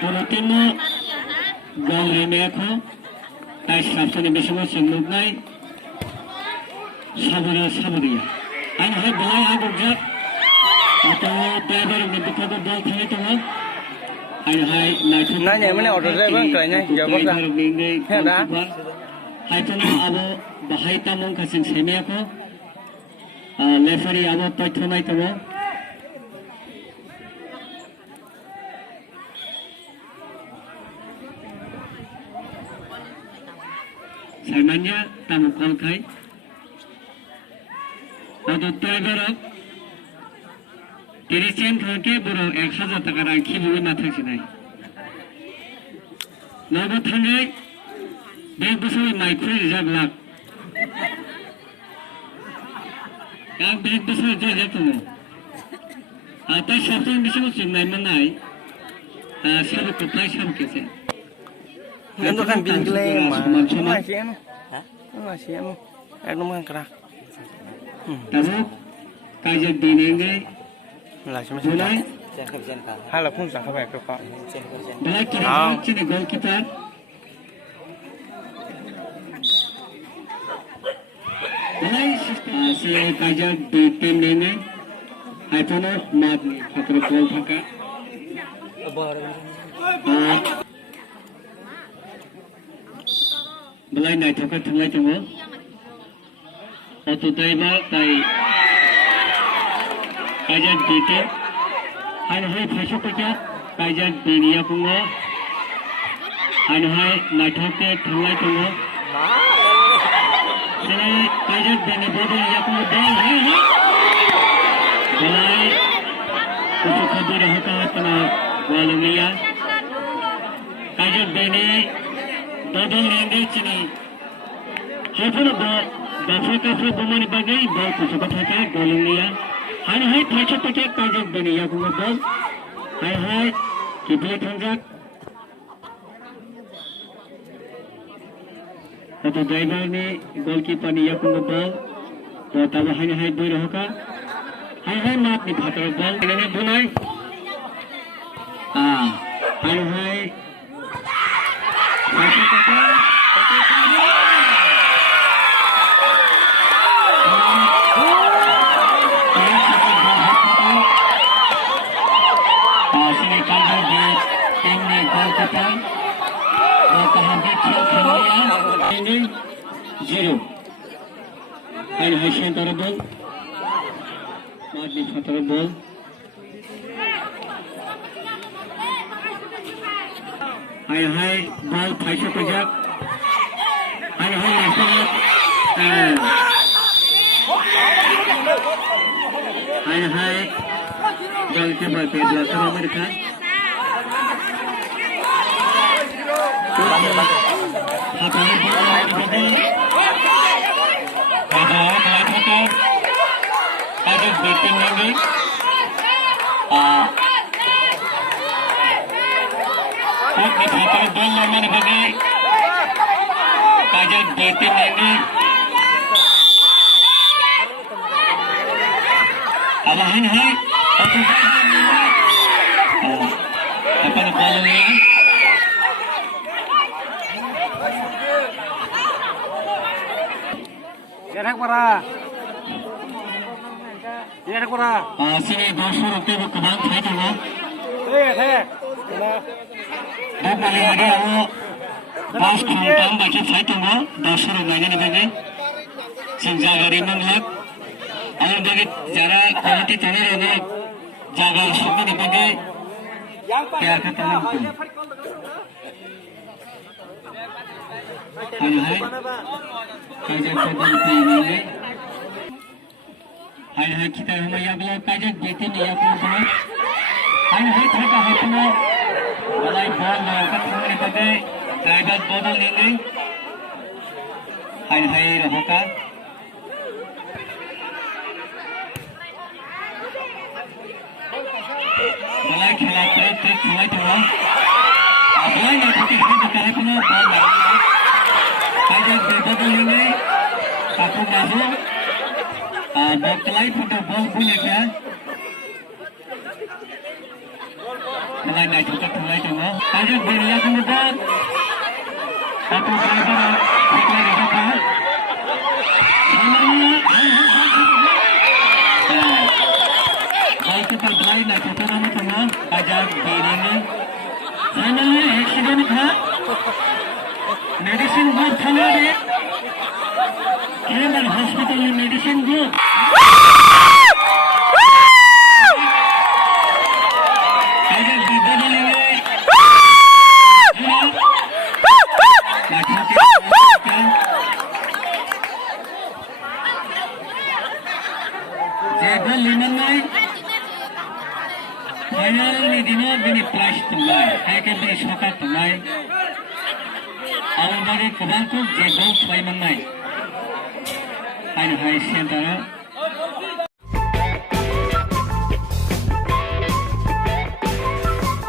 Bolotinno gol remeko tai sabsoni bisingo singnuknai saburiya ani hai belai agurjak atau driver ni bukado bol thani tongo ani hai naithuk na ne mane auto driver kaina jabor da he da hai tono abo bahai tamong kasin semeko referee abo toithonai tongo Sarmanya tamu call kai. Auto driver of Kirisian ke boro 1000 টাকা রাখি বলে না থাকছে নাই নগদ থানে 1 বছর micro reserve lakh এক 1 বছর যে যেত আর তাই সবচেয়ে বেশি বছর নাই নাই সব কোথায় সব কেছে Kan tu kan bingkleng mah. Masih anu. Hah? Masih anu. Anu mah kerak. Tahu kajian dinenge. Lah cuma mulai. Hala pun sang kabar ke Pak. Mulai kira cini gol kita. Mulai si kajian di tim ini. Itu no mat ni. Satu gol thaka. Belai naik thaka thangai tongo auto driver tai kajian dite han hai phaso peka kajian denia pungo han hai naik thaka thangai tongo sene kajian dene bodol ya pungo dal hai belai kuchu khadir hota tana walungiya kajian dene Bodol lenge cini. Hasil bafo kafe bomani bagai bol kucu batake golongnya. Hai phacho pake kajak bani ya kungo bol. Hai kibli thanjak. Auto driver ni goalkeeper ni ya kungo bol. To taba hai doi rohoka. Hai mat ni phatar bol ini bunai. Hai Zero. Hai center ball. Madli center ball. Hai ball phaso pajak. Hai nasional. Hai ball ke ball pe belakang Amerika. Ada betting lagi. Di pakai bol mana bagi kajian betting lagi. Abahan hai. Apa nak bol ni? Enak para. Enak para. Sini 200 rupiah kebang saya tengok. He. Dah balik ada aku. Bos kantang baca saya tengok 200 rupiah ni bagi. Senjaga ringan lek. Alam bagi cara kualiti tanah lek. Jaga semua ni bagi. Kaya kata aku. Hai kajian sedang ini. Hai kita rumah yang belum kajian betin ya punya. Hai thaka hatno. Balai ball kat thumne bage driver bodol ini. Hai rohoka. Balai khela trek thumai thumai. Balai na thaki thaki kare kono ball la. Kajian bodol ini. Kapu maju. Ball kelai putar ball punya dia. Mulai naik tutup mulai tengah. Kajian dunia kemudian. Satu driver mulai dekat. Baik kita mulai naik tutup nama tengah. Kajian dunia. Finally accident था. Medicine group था मेरे. केवल hospital में medicine group. Jaga limanai, final ni dino bini price tumai, hacken bini shokat tumai. Awal bagi kubangku jaga tumai manai. Hai hai siantara.